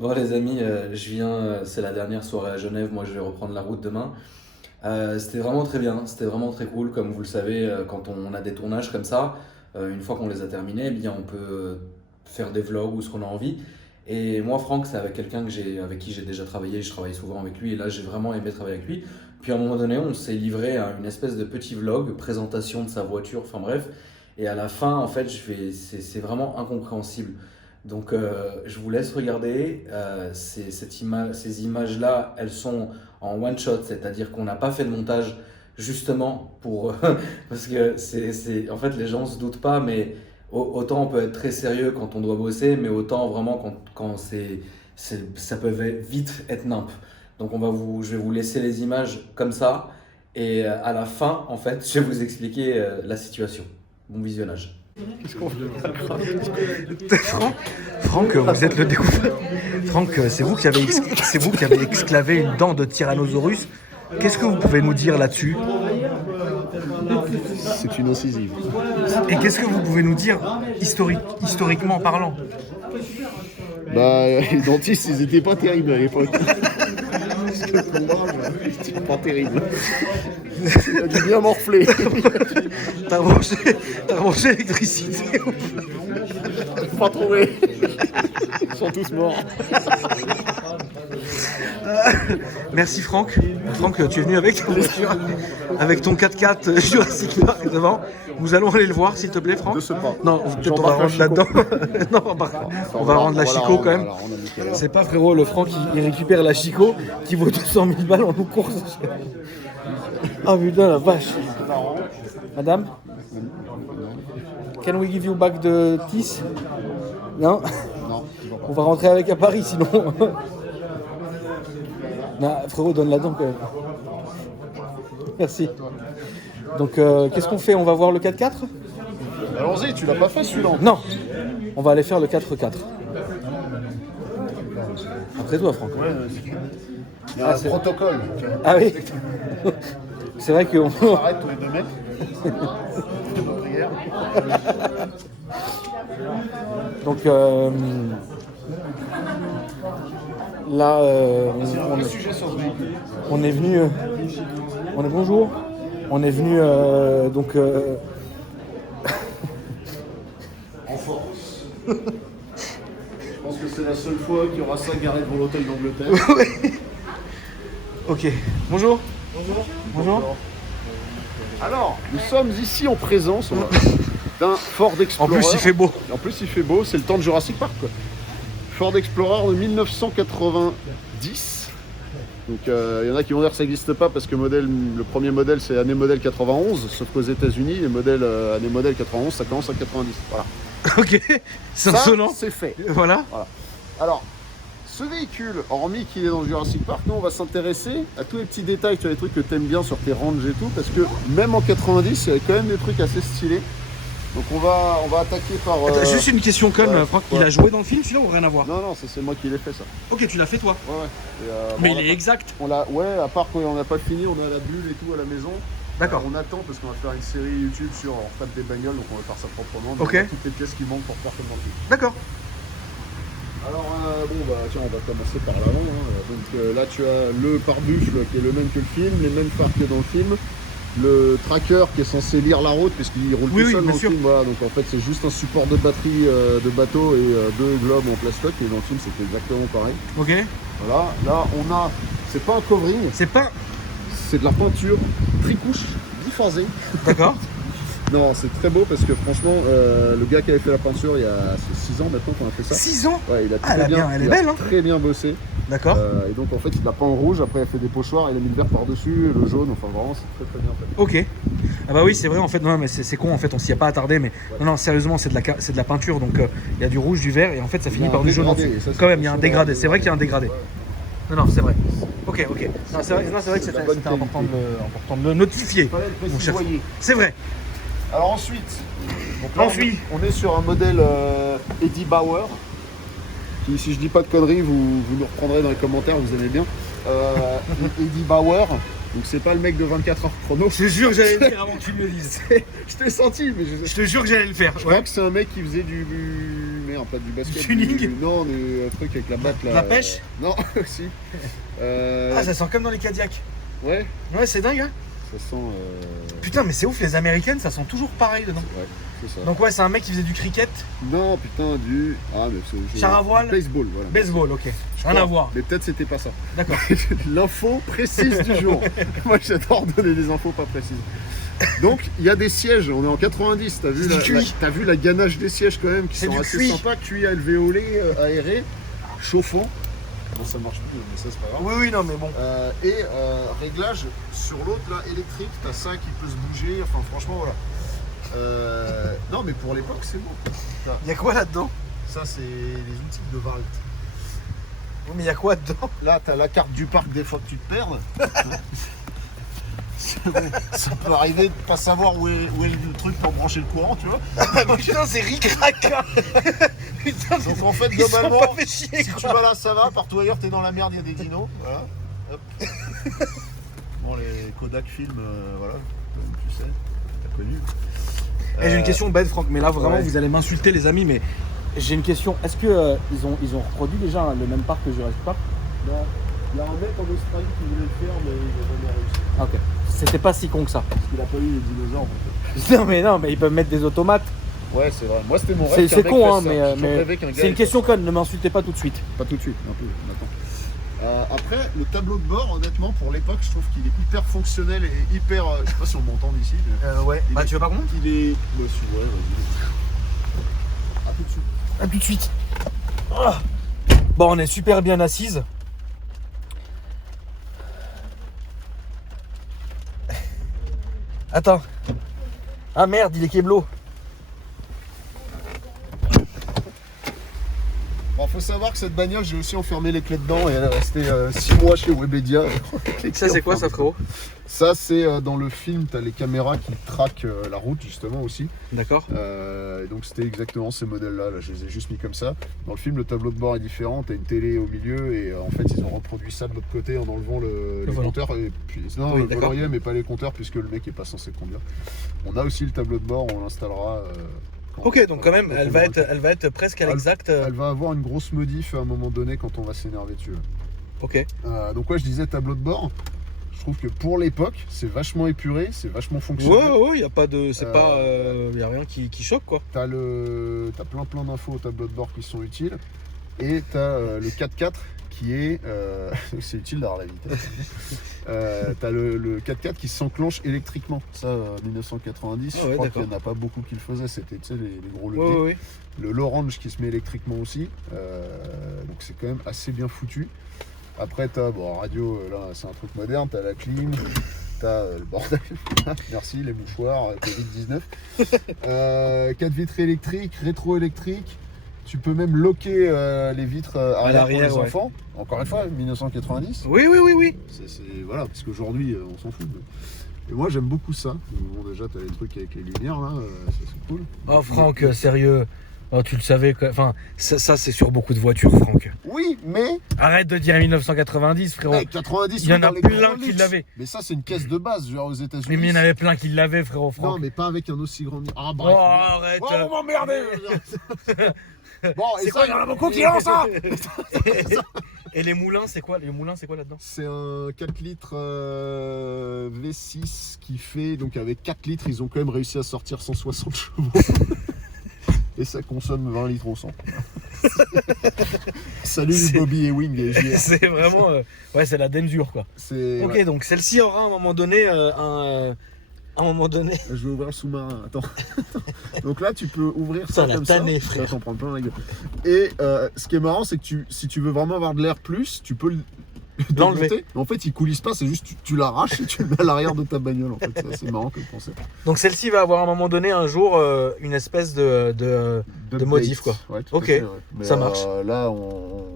Bon les amis, je viens, c'est la dernière soirée à Genève, moi je vais reprendre la route demain. C'était vraiment très bien, c'était vraiment très cool, comme vous le savez, quand on a des tournages comme ça, une fois qu'on les a terminés, eh bien on peut faire des vlogs ou ce qu'on a envie. Et moi Franck, c'est avec quelqu'un avec qui j'ai déjà travaillé, je travaille souvent avec lui, et là j'ai vraiment aimé travailler avec lui. Puis à un moment donné, on s'est livré à une espèce de petit vlog, présentation de sa voiture, enfin bref. Et à la fin, en fait, c'est vraiment incompréhensible. Donc, je vous laisse regarder. Ces images-là, elles sont en one shot, c'est-à-dire qu'on n'a pas fait de montage justement pour. Parce que en fait, les gens ne se doutent pas, mais autant on peut être très sérieux quand on doit bosser, mais autant vraiment quand ça peut vite être nimp. Donc, je vais vous laisser les images comme ça. Et à la fin, en fait, je vais vous expliquer la situation. Bon visionnage. Franck, Franck, vous êtes le découvert. Franck, c'est vous qui avez exclavé une dent de Tyrannosaurus. Qu'est-ce que vous pouvez nous dire là-dessus? C'est une incisive. Et qu'est-ce que vous pouvez nous dire historiquement parlant? Bah, les dentistes, ils étaient pas terribles à l'époque. Parce que pour moi, c'était pas terrible. Il a dû bien morfler. T'as branché l'électricité? Pas trouvé. Ils sont tous morts. Merci Franck. Franck, tu es venu avec ta voiture, avec ton 4x4 Jurassic Park devant. Nous allons aller le voir, s'il te plaît, Franck. De ce pas. Non, peut-être on va rendre là-dedans. Non, on va rendre la Chico quand même. C'est pas frérot, le Franck il récupère la Chico qui vaut 200 000 balles en course. Ah putain la vache. Madame, can we give you back the teeth? Non. Non. On va rentrer avec à Paris sinon. Non, frérot, donne la dent quand même. Merci. Donc, qu'est-ce qu'on fait? On va voir le 4x4? Allons-y, tu l'as pas fait celui-là. Non, on va aller faire le 4x4. Après toi, Franck. Ouais, il y a un protocole. Ah oui. C'est vrai qu'on... On s'arrête tous les 2 mètres. Nos prières. Donc, là, Le sujet sur ce véhicule. on est venu... on est bonjour. On est venu, donc... En force. Je pense que c'est la seule fois qu'il y aura ça garé devant l'hôtel d'Angleterre. Ok. Bonjour. Bonjour. Alors, nous sommes ici en présence d'un Ford En Explorer. plus, il fait beau. En plus, il fait beau, c'est le temps de Jurassic Park, quoi. Ford Explorer de 1990. Donc, il y en a qui vont dire que ça n'existe pas parce que le premier modèle, c'est année modèle 91, sauf qu'aux États-Unis, les modèles année modèle 91, ça commence à 90. Voilà. Ok. C'est Ça, insolent. c'est fait. Voilà. Alors, ce véhicule, hormis qu'il est dans Jurassic Park, nous on va s'intéresser à tous les petits détails, tu vois, les trucs que t'aimes bien sur tes ranges et tout, parce que même en 90, il y avait quand même des trucs assez stylés. Donc on va attaquer par... Attends, juste une question conne, ouais, Franck. ouais. Il a joué dans le film celui-là ou rien à voir? Non, ça c'est moi qui l'ai fait ça. Ok, tu l'as fait toi. Ouais. Et, Mais bon, il est exact. Ouais, à part quand on n'a pas fini, on a la bulle et tout à la maison. D'accord. On attend parce qu'on va faire une série YouTube sur on tape des bagnoles, donc on va faire ça proprement. Ok. On a toutes les pièces qui manquent pour faire comme dans le film. D'accord. Alors tiens, on va commencer par l'avant. Donc là tu as le pare-buffle qui est le même que le film, les mêmes phares que dans le film. Le tracker qui est censé lire la route puisqu'il roule tout seul dans le film. Voilà, donc en fait c'est juste un support de batterie de bateau et 2 globes en plastoc, et dans le film c'était exactement pareil. Ok. Voilà, là on a, c'est pas un covering, C'est pas... c'est de la peinture tricouche biphasée. D'accord. Non, c'est très beau parce que franchement, le gars qui avait fait la peinture il y a 6 ans maintenant qu'on a fait ça. 6 ans. Ouais, il a Ah, elle est belle, hein. très bien bossé. D'accord. Et donc en fait il l'a peint en rouge, après il a fait des pochoirs, il a mis le vert par-dessus, le jaune, enfin vraiment c'est très bien fait. Ok. Ah bah oui, c'est vrai en fait, non mais c'est con en fait, on s'y a pas attardé, mais non, sérieusement, c'est de la peinture, donc il y a du rouge, du vert, et en fait ça finit par du jaune en dessous. Quand même, il y a un dégradé, c'est vrai qu'il y a un dégradé. Non, c'est vrai. Ok. Non, c'est vrai que c'était important de le notifier. mon cher. C'est vrai. Alors ensuite, donc là, on est sur un modèle Eddie Bauer, qui si je dis pas de conneries, vous nous reprendrez dans les commentaires, vous aimez bien. Eddie Bauer, Donc c'est pas le mec de 24 heures chrono. Je te jure que j'allais le faire avant que tu me le dises. Je t'ai senti, mais Je te jure que j'allais le faire. je crois que c'est un mec qui faisait du... Merde, pas du basket. Tuning. Non, un truc avec la batte là. La pêche. Non, aussi. Ah, ça sent comme dans les Cadillacs. Ouais, Ouais, c'est dingue, hein. ça sent... Putain, mais c'est ouf, les américaines, ça sent toujours pareil dedans. Ouais, c'est ça. Donc ouais, c'est un mec qui faisait du cricket. Non, putain, du... Ah, mais c'est... Char à voile. Baseball, voilà. Baseball, ok. Je Rien crois. à voir. Mais peut-être c'était pas ça. D'accord. L'info précise du jour. Moi, j'adore donner des infos pas précises. Donc, il y a des sièges, on est en 90, t'as vu, C'est du cuit. t'as vu la ganache des sièges quand même, qui C'est sont du assez cuit. sympas, cuit alvéolé, aéré, chauffant. Bon, ça marche plus, mais ça c'est pas grave. Oui, oui, non, mais bon. Réglage sur l'autre, là, électrique, t'as ça qui peut se bouger, enfin franchement, voilà. Non, mais pour l'époque, c'est beau. Il y a quoi là-dedans? Ça, c'est les outils de Valt. Oui, mais il y a quoi dedans? Là, t'as la carte du parc des fois que tu te perdes. Ça peut arriver de pas savoir où est le truc pour brancher le courant, tu vois. Putain, c'est ric-rac, hein. Putain, Donc en fait, ils sont globalement, pas fait chier, si tu quoi. vas là, ça va. Partout ailleurs, t'es dans la merde, il y a des dinos. Voilà. Hop. Bon, les Kodak films, voilà, comme tu sais, t'as connu. J'ai une question bête, Franck, mais là vraiment ouais. vous allez m'insulter, les amis. Mais j'ai une question. Est-ce que ils ont reproduit déjà le même parc que Jurassic Park? Non, il y a un mec en Australie qui voulait le faire, mais il n'a jamais réussi. Ah, ok. C'était pas si con que ça. Parce qu'il a pas eu les dinosaures. En fait. Non, mais ils peuvent mettre des automates. Ouais, c'est vrai. Moi, c'était mon rêve. C'est qu'un con, mec hein, fasse ça. mais, J'ai toujours rêvé qu'un gars c'est une il question conne. Ne m'insultez pas tout de suite. fasse- Pas tout de suite, un peu maintenant. Après, le tableau de bord, honnêtement, pour l'époque, je trouve qu'il est hyper fonctionnel et hyper. Je sais pas si on m'entend d'ici. Mais... Ouais. Il Bah est- tu veux pas qu'on monte? Il est. Bah, si, ouais, vas-y. À tout de suite. À tout de suite. Ah. Bon, on est super bien assises. Attends. Ah merde, il est Keblo. Bon, faut savoir que cette bagnole, j'ai aussi enfermé les clés dedans et elle est restée 6 mois chez Webedia. Ça c'est quoi ça, frérot? Ça, c'est dans le film, t'as les caméras qui traquent la route, justement, aussi. D'accord. Donc c'était exactement ces modèles-là, là, je les ai juste mis comme ça. Dans le film, le tableau de bord est différent, t'as une télé au milieu et en fait ils ont reproduit ça de l'autre côté en enlevant les volant. compteurs. Et puis, non, Oui, le d'accord. volant y est, mais pas les compteurs puisque le mec est pas censé conduire. On a aussi le tableau de bord, on l'installera. Ok, donc quand même, elle va être presque à l'exact. Elle va avoir une grosse modif à un moment donné quand on va s'énerver dessus. Là. Ok. Donc ouais, je disais tableau de bord. Je trouve que pour l'époque, c'est vachement épuré, c'est vachement fonctionnel. Ouais, y a pas de, c'est pas, y a rien qui choque quoi. T'as plein d'infos au tableau de bord qui sont utiles. Et t'as le 4x4 qui est... c'est utile d'avoir la vitesse. T'as le 4x4 qui s'enclenche électriquement. Ça, 1990, Ah ouais, je crois d'accord. qu'il n'y en a pas beaucoup qui le faisaient. C'était les gros leviers. Ouais. Le L'Orange qui se met électriquement aussi. Donc c'est quand même assez bien foutu. Après, t'as, radio, là, c'est un truc moderne. T'as la clim. T'as le bordel. Merci, les mouchoirs, Covid-19. 4 vitres électriques, rétro-électriques. Tu peux même loquer les vitres arrière pour les ouais. enfants. Encore une fois, 1990. Oui. Voilà, parce qu'aujourd'hui, on s'en fout. Et moi, j'aime beaucoup ça. Bon, déjà, t'as les trucs avec les lumières, là. Ça, c'est cool. Oh Franck, sérieux. Oh, tu le savais quoi. Enfin, ça c'est sur beaucoup de voitures, Franck. Oui, mais... Arrête de dire 1990, frérot. Hey, 90, Il y en dans a les plein grands qui luxe. l'avaient. Mais ça, c'est une caisse de base, genre aux États-Unis. Mais il y en avait plein qui l'avaient, frérot, Non, Franck. mais pas avec un aussi grand... Ah, Oh, bref. arrête. Oh, vous m'emmerdez. Bon, et C'est ça, quoi, il y en a beaucoup qui ont ça. Et les moulins, c'est quoi? Les moulins, c'est quoi là-dedans? c'est un 4 litres V6 qui fait, donc avec 4 litres, ils ont quand même réussi à sortir 160 chevaux. Et ça consomme 20 litres au 100. Salut C'est- Bobby et Wing et JR. C'est vraiment, ouais, c'est la densure quoi. C'est... Ok, ouais. donc celle-ci aura à un moment donné à un moment donné. Je vais ouvrir le sous-marin, attends. Donc là, tu peux ouvrir ça la comme tannée, ça. frère. Ça t'en prend plein la gueule. Et ce qui est marrant, c'est que si tu veux vraiment avoir de l'air plus, tu peux L'enlever. démonter. En fait, il coulisse pas, c'est juste tu l'arraches et tu le mets à l'arrière de ta bagnole. En fait, c'est assez marrant comme concept. Donc celle-ci va avoir à un moment donné un jour une espèce de modif, quoi. Ouais, tout Ok, à fait, ouais. Mais, ça marche. Là, on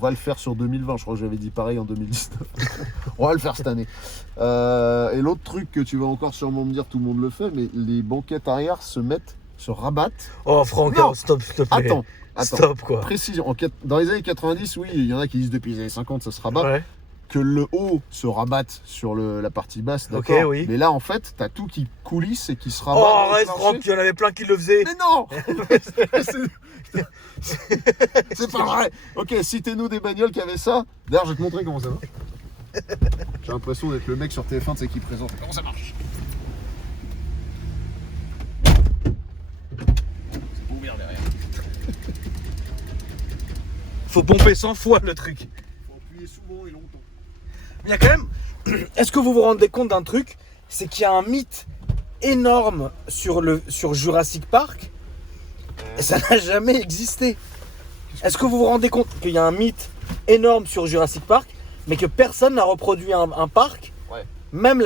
va le faire sur 2020. Je crois que j'avais dit pareil en 2019. On va le faire cette année. Et l'autre truc que tu vas encore sûrement me dire, tout le monde le fait, mais les banquettes arrière se rabattent. Oh Franck, Non. stop s'il te plaît. Attends. Stop quoi. Précision. Dans les années 90, oui, il y en a qui disent depuis les années 50, ça se rabat. Ouais. que le haut se rabatte sur la partie basse, Ok, d'accord. oui. Mais là, en fait, t'as tout qui coulisse et qui se rabat. Oh, dans le arrête, plancher. Franck, il y en avait plein qui le faisaient. Mais non. C'est pas vrai. Ok, citez-nous des bagnoles qui avaient ça. D'ailleurs, je vais te montrer comment ça va. J'ai l'impression d'être le mec sur TF1, tu sais, qui présente. Comment ça marche? C'est pas ouvert derrière. Faut pomper 100 fois le truc. Faut appuyer souvent et longtemps. Il y a quand même. Est-ce que vous vous rendez compte d'un truc? C'est qu'il y a un mythe énorme sur Jurassic Park. Et ça n'a jamais existé. Est-ce que vous vous rendez compte qu'il y a un mythe énorme sur Jurassic Park, mais que personne n'a reproduit un parc? Ouais. Même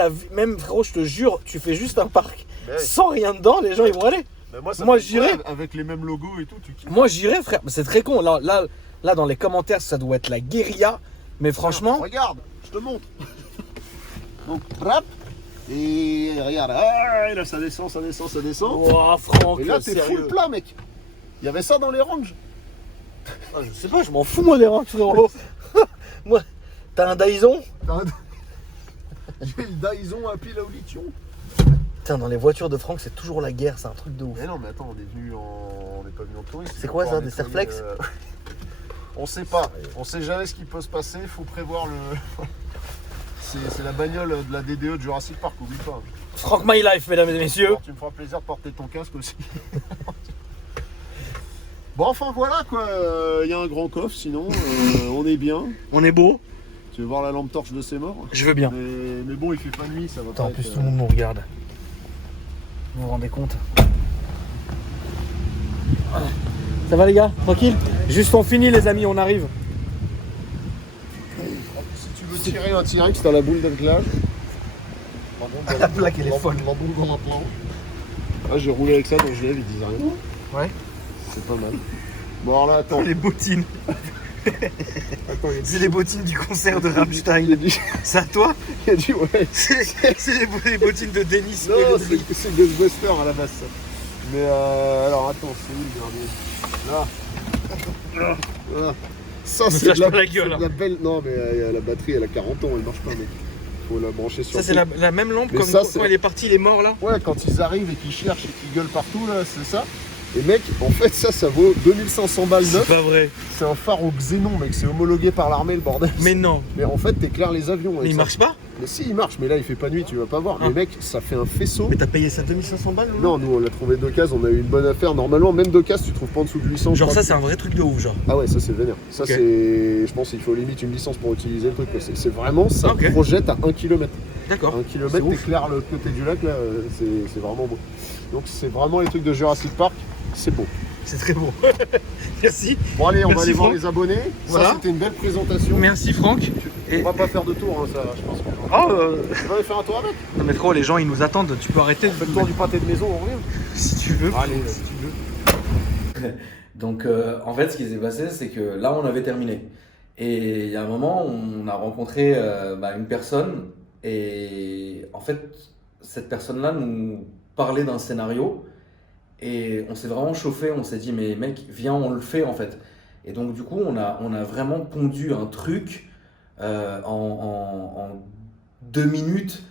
frérot, je te jure, tu fais juste un parc Mais ouais. sans rien dedans, les gens ils vont aller. Mais moi, Moi, j'irais. avec les mêmes logos et tout, tu kiffes. Moi j'irais, frère. C'est très con. Là, dans les commentaires, ça doit être la guérilla. Mais franchement, Regarde, je te montre. Donc, rap. Et regarde, ah, là ça descend, ça descend, ça descend. wow, Franck, Et là t'es sérieux. full plat, mec. Il y avait ça dans les ranges. Ah, je sais pas, je m'en fous moi des rangs, frérot. Moi, t'as un Dyson? J'ai le Dyson à pile à lithium. Putain, dans les voitures de Franck, c'est toujours la guerre, c'est un truc de ouf. Mais non, mais attends, on n'est pas venu en touriste. C'est quoi, On ça, est des venu, Serflex On sait pas. On sait jamais ce qui peut se passer. Faut prévoir le. C'est la bagnole de la DDE de Jurassic Park, oublie pas. Franck My Life, mesdames et messieurs. Alors, tu me feras plaisir de porter ton casque aussi. Bon, enfin voilà quoi. Il y a un grand coffre, sinon on est bien. On est beau. Tu veux voir la lampe torche de ses morts? Je veux bien. Mais bon, il fait pas nuit, ça va Attends, pas en plus, être, tout le monde nous regarde. Vous vous rendez compte? Ça va les gars? Tranquille? Juste on finit les amis, on arrive. Si tu veux tirer un T-Rex, t'as la boule d'attelage. La plaque, elle est folle. La boule dans la planche. Ah, j'ai roulé avec ça dans Genève, ils disent rien. Ouais. C'est pas mal. Bon, alors là, attends. Les bottines. Attends, C'est les bottines du concert de Rammstein. C'est à toi? Il a dit, ouais. C'est les bottines de Denis. Non, c'est Ghostbuster à la base, ça. Mais alors, attends, c'est où le dernier? Là. Voilà. Ça, Me c'est flash pas la gueule, hein. la belle. Non, mais la batterie, elle a 40 ans, elle marche pas, mec. Faut la brancher sur Ça, c'est la même lampe Mais comme ça, quand c'est- il est parti, il est mort là? Ouais, quand ils arrivent et qu'ils cherchent et qu'ils gueulent partout, là, c'est ça. Et mec, en fait, ça vaut 2500 balles C'est neuf. pas vrai. C'est un phare au xénon, mec. C'est homologué par l'armée, le bordel. Mais non. Mais en fait, t'éclaires les avions. avec Mais il ça. marche pas? Mais si, il marche. Mais là, il fait pas nuit, tu vas pas voir. Ah. Mais mec, ça fait un faisceau. Mais t'as payé ça 2500 balles? Non, nous, on l'a trouvé d'occasion. On a eu une bonne affaire. Normalement, même d'occasion, tu trouves pas en dessous de 800. Genre je ça, crois. c'est un vrai truc de ouf, genre. Ah ouais, ça, c'est vénère. Ça, Ok. c'est. Je pense qu'il faut limite une licence pour utiliser le truc. Quoi. C'est vraiment, ça Ok. projette à 1 km. D'accord. 1 C'est km, ouf. t'éclaires le côté du lac, là. C'est vraiment beau. Donc, c'est vraiment les trucs de Jurassic Park. C'est beau. C'est très beau. Merci. Bon allez, on va Merci, aller voir Franck. les abonnés. Voilà. Ça c'était une belle présentation. Merci Franck. On va pas faire de tour, hein, ça, je pense. Oh, Tu vas aller faire un tour avec? non mais trop, les gens ils nous attendent. Tu peux arrêter Fais le tour du pâté de maison, on revient. si tu veux. Allez, si tu veux. Donc en fait, ce qui s'est passé, c'est que là, on avait terminé. Et il y a un moment, on a rencontré une personne. Et en fait, cette personne-là nous parlait d'un scénario. Et on s'est vraiment chauffé. On s'est dit, mais mec, viens, on le fait en fait. Et donc du coup, on a vraiment pondu un truc en 2 minutes.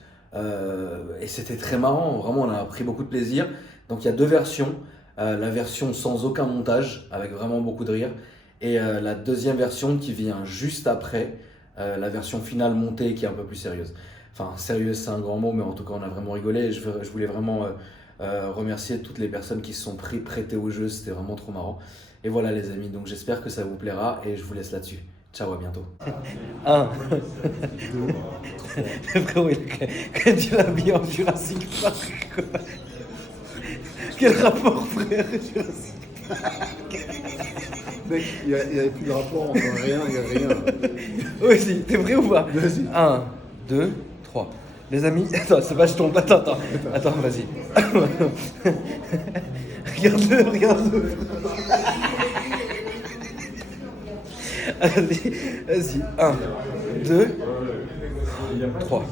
Et c'était très marrant. Vraiment, on a pris beaucoup de plaisir. Donc il y a 2 versions. La version sans aucun montage, avec vraiment beaucoup de rire, et la deuxième version qui vient juste après, la version finale montée qui est un peu plus sérieuse. Enfin, sérieuse c'est un grand mot, mais en tout cas on a vraiment rigolé. Et je voulais vraiment remercier toutes les personnes qui se sont prêtées au jeu, c'était vraiment trop marrant. Et voilà les amis, donc j'espère que ça vous plaira et je vous laisse là-dessus. Ciao, à bientôt. 1, 2, frérot, quand il a mis en Jurassic Park, quoi. Quel rapport, frère, Jurassic Mec, il n'y avait plus de rapport, rien, il n'y a rien. Oui, si, t'es vrai ou pas? Vas-y. 1, 2, 3. Les amis, attends, c'est pas je tombe, attends, vas-y. Regarde-le. Vas-y, 1, 2, 3.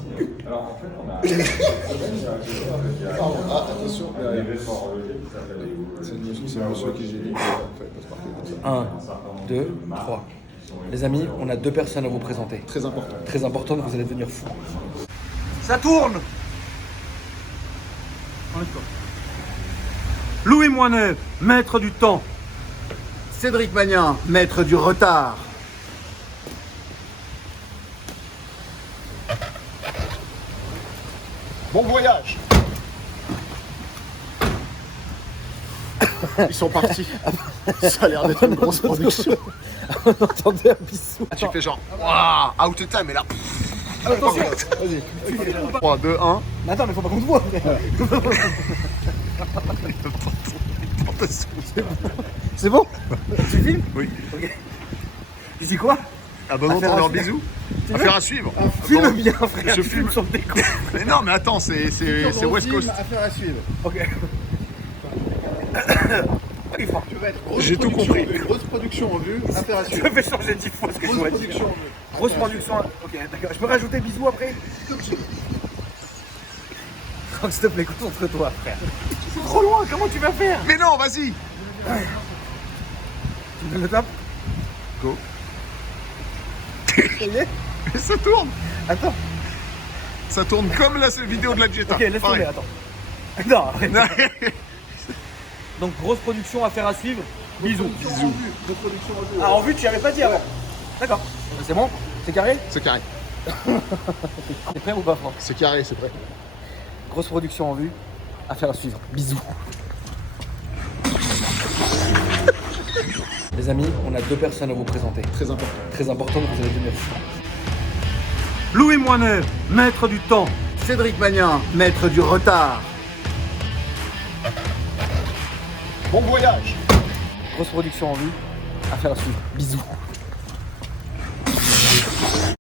Attention, c'est le monsieur qui j'ai dit. 1, 2, 3. Les amis, on a 2 personnes à vous présenter. Très important. Très important, vous allez devenir fou. Ça tourne. Louis Moinet, maître du temps. Cédric Magnin, maître du retard. Bon voyage. Ils sont partis. Ça a l'air d'être une grosse production. On entendait un bisou. Tu fais genre, waouh, out of time, et là. Attention. Vas-y. 3, 2, 1. Mais attends, mais faut pas qu'on te voit. C'est bon? Tu filmes? Oui. Ok. Tu dis quoi? Abonnement, Affaire à ton suivre. bisous. Affaire à suivre. Filme Attends, bien, frère. je tu filme. sur le déco. Mais non, mais attends, c'est West Coast. Affaire à suivre. Ok. Il faut. Tu vas être grosse J'ai tout production compris. en vue, grosse production en vue, affaire à Je suivre. vais changer 10 fois ce que je Grosse dois dire. production en vue. Grosse production. Ok, d'accord. Je peux rajouter bisous après? Oh, s'il te plaît, concentre-toi, frère. C'est trop loin, comment tu vas faire? Mais non, vas-y. Tu me donnes le top? Go. Ça y est? Et ça tourne. Attends. Ça tourne comme la vidéo de la Jetta. Ok, laisse tomber, Pareil. attends. Non, arrête. Donc, grosse production, affaire à suivre. Bisous. Bisous. Grosse production en vue. Ah, en vue, tu n'y avais pas dit avant. D'accord. C'est bon? C'est carré? C'est carré. T'es prêt ou pas, Franck? C'est carré, c'est prêt. Grosse production en vue. Affaire à suivre. Bisous. Les amis, on a 2 personnes à vous présenter. Très important. Très important, vous allez devenir fou. Louis Moinet, maître du temps. Cédric Magnin, maître du retard. Bon voyage. Grosse production en vue. Affaire à suivre. Bisous.